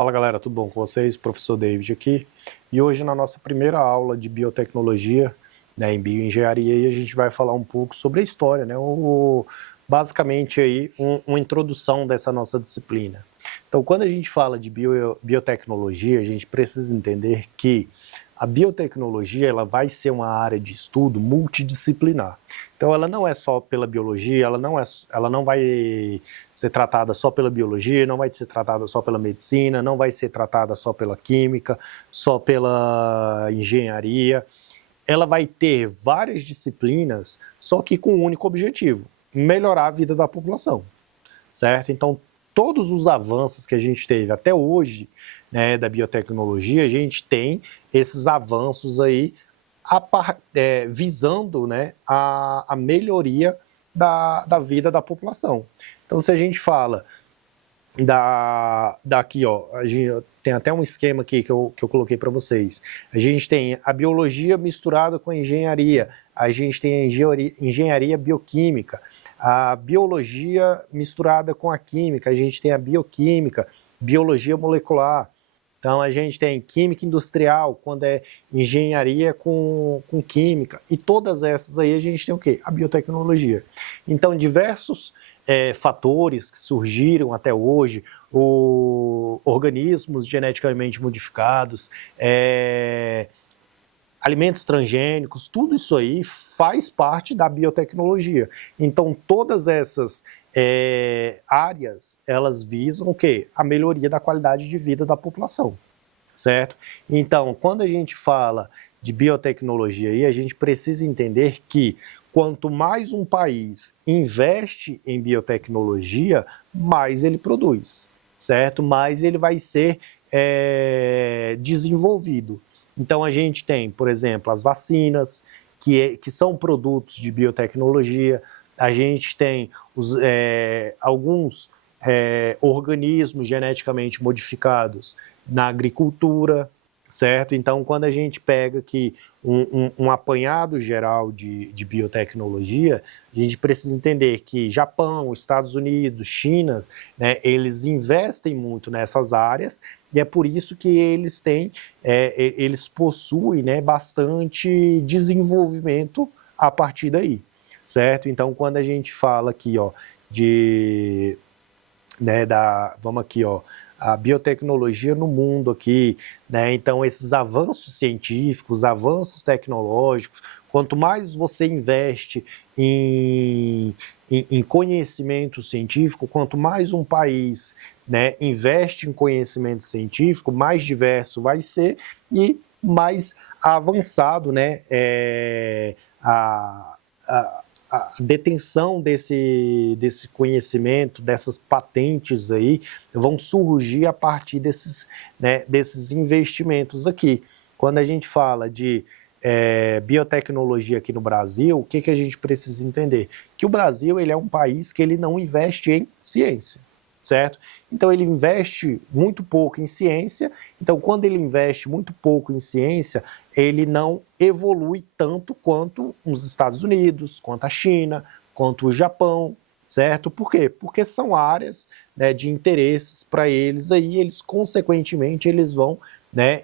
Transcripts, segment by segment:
Fala galera, tudo bom com vocês? Professor David aqui. E hoje na nossa primeira aula de biotecnologia, né, em bioengenharia, a gente vai falar um pouco sobre a história, né, basicamente aí uma introdução dessa nossa disciplina. Então, quando a gente fala de biotecnologia, a gente precisa entender que a biotecnologia ela vai ser uma área de estudo multidisciplinar. Então, ela não é só pela biologia, ela não vai ser tratada só pela biologia, não vai ser tratada só pela medicina, não vai ser tratada só pela química, só pela engenharia. Ela vai ter várias disciplinas, só que com um único objetivo: melhorar a vida da população, certo? Então, todos os avanços que a gente teve até hoje, né, da biotecnologia, a gente tem esses avanços aí visando, né, a melhoria da vida da população. Então, se a gente fala daqui, ó, tem até um esquema aqui que eu coloquei para vocês. A gente tem a biologia misturada com a engenharia, a gente tem a engenharia bioquímica, a biologia misturada com a química, a gente tem a bioquímica, biologia molecular. Então a gente tem química industrial, quando é engenharia com química, e todas essas aí a gente tem o quê? A biotecnologia. Então diversos fatores que surgiram até hoje, organismos geneticamente modificados, alimentos transgênicos, tudo isso aí faz parte da biotecnologia. Então todas essas áreas, elas visam o quê? A melhoria da qualidade de vida da população, certo? Então, quando a gente fala de biotecnologia aí, a gente precisa entender que quanto mais um país investe em biotecnologia, mais ele produz, certo? Mais ele vai ser desenvolvido. Então a gente tem, por exemplo, as vacinas, que são produtos de biotecnologia. A gente tem alguns organismos geneticamente modificados na agricultura, certo? Então, quando a gente pega aqui um apanhado geral de biotecnologia, a gente precisa entender que Japão, Estados Unidos, China, né, eles investem muito nessas áreas, e é por isso que eles possuem, né, bastante desenvolvimento a partir daí, certo? Então, quando a gente fala aqui, ó, vamos aqui, ó, a biotecnologia no mundo aqui, né? Então esses avanços científicos, avanços tecnológicos, quanto mais você investe em conhecimento científico, quanto mais um país, né, investe em conhecimento científico, mais diverso vai ser e mais avançado, né, a detenção desse conhecimento, dessas patentes aí, vão surgir a partir desses investimentos aqui. Quando a gente fala de biotecnologia aqui no Brasil, o que a gente precisa entender? Que o Brasil ele é um país que ele não investe em ciência, certo? Então ele investe muito pouco em ciência. Então quando ele investe muito pouco em ciência, ele não evolui tanto quanto os Estados Unidos, quanto a China, quanto o Japão, certo? Por quê? Porque são áreas, né, de interesses para eles, aí eles consequentemente eles vão, né,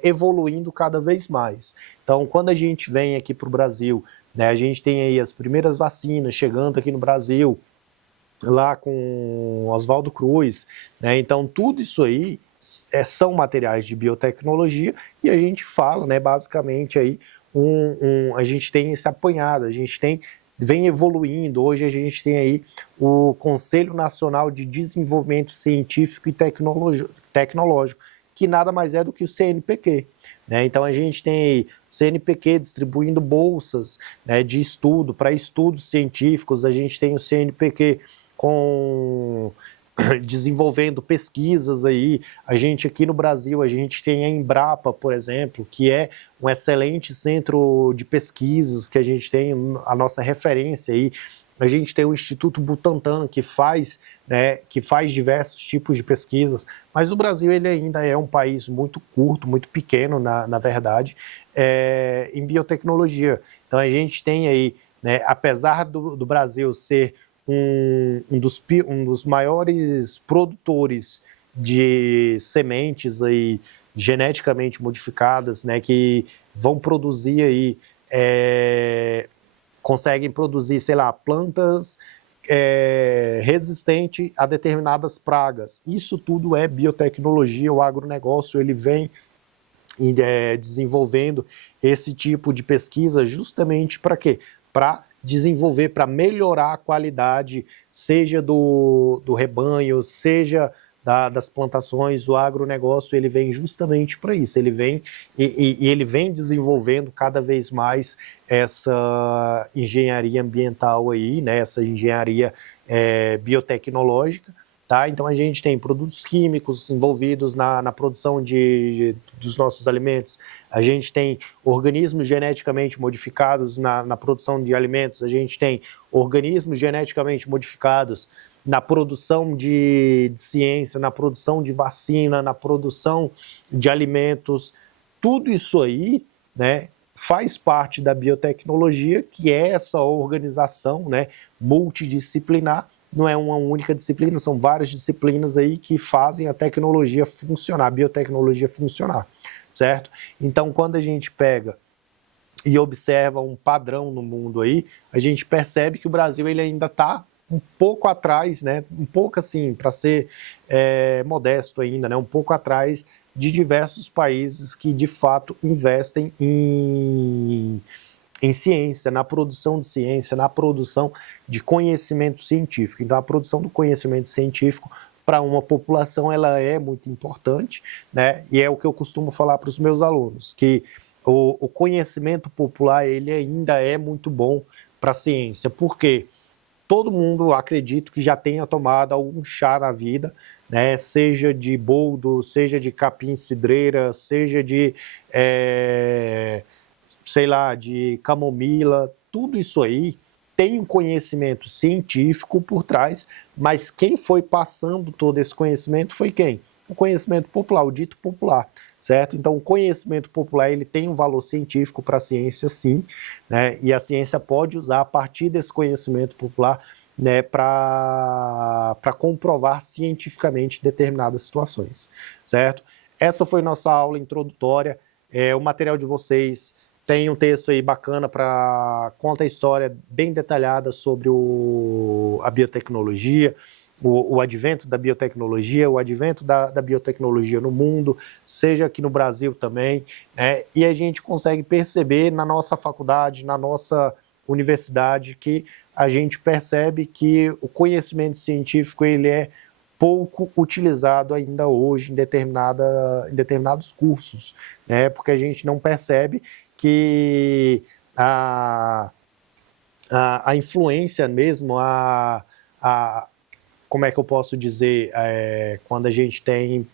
evoluindo cada vez mais. Então quando a gente vem aqui para o Brasil, né, a gente tem aí as primeiras vacinas chegando aqui no Brasil, lá com Oswaldo Cruz, né? Então tudo isso aí são materiais de biotecnologia, e a gente fala, né, basicamente aí a gente tem esse apanhado, vem evoluindo. Hoje a gente tem aí o Conselho Nacional de Desenvolvimento Científico e Tecnológico, que nada mais é do que o CNPq. Né? Então a gente tem aí o CNPq distribuindo bolsas, né, de estudo para estudos científicos. A gente tem o CNPq desenvolvendo pesquisas aí. A gente aqui no Brasil, a gente tem a Embrapa, por exemplo, que é um excelente centro de pesquisas, que a gente tem a nossa referência aí. A gente tem o Instituto Butantan, que faz diversos tipos de pesquisas, mas o Brasil ele ainda é um país muito curto, muito pequeno, na verdade, em biotecnologia. Então a gente tem aí, né, apesar do Brasil ser um dos maiores produtores de sementes aí geneticamente modificadas, né, que vão produzir aí, conseguem produzir, sei lá, plantas resistentes a determinadas pragas. Isso tudo é biotecnologia. O agronegócio ele vem desenvolvendo esse tipo de pesquisa justamente para quê? Para desenvolver, para melhorar a qualidade, seja do rebanho, seja das plantações. O agronegócio ele vem justamente para isso, ele vem e ele vem desenvolvendo cada vez mais essa engenharia ambiental aí, né, essa engenharia biotecnológica. Tá? Então a gente tem produtos químicos envolvidos na produção dos nossos alimentos, a gente tem organismos geneticamente modificados na produção de alimentos, a gente tem organismos geneticamente modificados na produção de ciência, na produção de vacina, na produção de alimentos. Tudo isso aí, né, faz parte da biotecnologia, que é essa organização, né, multidisciplinar. Não é uma única disciplina, são várias disciplinas aí que fazem a tecnologia funcionar, a biotecnologia funcionar, certo? Então, quando a gente pega e observa um padrão no mundo aí, a gente percebe que o Brasil ele ainda está um pouco atrás, né? Um pouco assim, para ser modesto ainda, né? Um pouco atrás de diversos países que de fato investem em ciência, na produção de ciência, na produção de conhecimento científico. Então, a produção do conhecimento científico para uma população ela é muito importante, né? E é o que eu costumo falar para os meus alunos, que o conhecimento popular ele ainda é muito bom para a ciência, porque todo mundo, acredito, que já tenha tomado algum chá na vida, né? Seja de boldo, seja de capim-cidreira, seja de sei lá, de camomila, tudo isso aí tem um conhecimento científico por trás, mas quem foi passando todo esse conhecimento foi quem? O conhecimento popular, o dito popular, certo? Então, o conhecimento popular ele tem um valor científico para a ciência, sim, né? E a ciência pode usar a partir desse conhecimento popular, né, para comprovar cientificamente determinadas situações, certo? Essa foi nossa aula introdutória. O material de vocês tem um texto aí bacana para conta a história bem detalhada sobre a biotecnologia, o advento da biotecnologia, o advento da biotecnologia no mundo, seja aqui no Brasil também, né? E a gente consegue perceber na nossa faculdade, na nossa universidade, que a gente percebe que o conhecimento científico ele é pouco utilizado ainda hoje em determinados cursos, né? Porque a gente não percebe que a influência mesmo, como é que eu posso dizer, quando a gente tem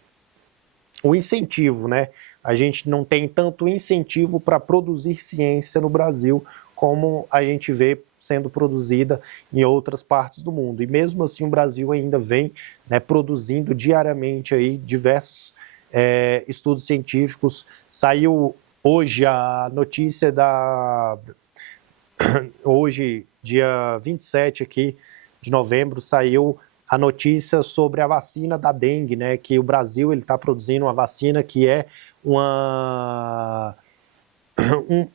o incentivo, né? A gente não tem tanto incentivo para produzir ciência no Brasil como a gente vê sendo produzida em outras partes do mundo. E mesmo assim o Brasil ainda vem, né, produzindo diariamente aí diversos estudos científicos. Saiu hoje a notícia hoje, dia 27 aqui de novembro, saiu a notícia sobre a vacina da dengue, né? Que o Brasil está produzindo uma vacina que é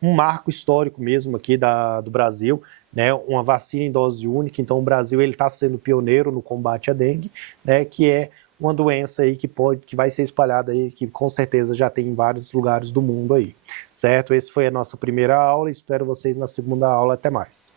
um marco histórico mesmo aqui do Brasil, né? Uma vacina em dose única. Então o Brasil está sendo pioneiro no combate à dengue, né? Que é uma doença aí que vai ser espalhada aí, que com certeza já tem em vários lugares do mundo aí, certo? Essa foi a nossa primeira aula, espero vocês na segunda aula, até mais.